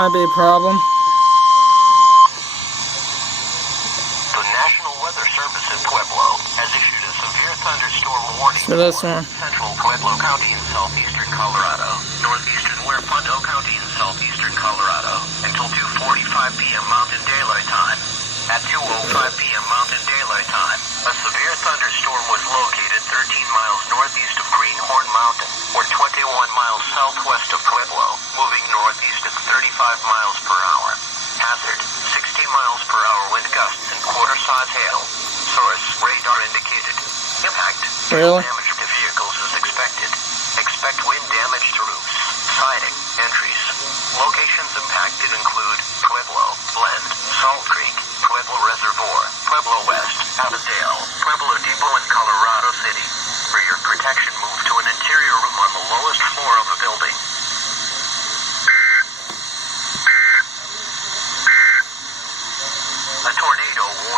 might be a problem. The National Weather Service in Pueblo has issued a severe thunderstorm warning So this one. central Pueblo County in southeastern Colorado, northeastern Huerfano County in southeastern Colorado, until 2:45 p.m. Mountain Daylight Time. At 2:05 p.m. Mountain Daylight Time, a severe thunderstorm was located 13 miles northeast of Greenhorn Mountain, or 21 miles southwest of Pueblo, moving northeast at 35 miles per hour. Hazard, 60 miles per hour wind gusts and quarter-size hail. Source, radar indicated. Impact, Really? damage to vehicles is expected. Expect wind damage to roofs, siding, entries. Locations impacted include Pueblo, Blend, Salt Creek, Pueblo Reservoir, Pueblo West, Avondale, Pueblo Depot, and Colorado City. For your protection, move to an interior room on the lowest floor of a building. A tornado warning.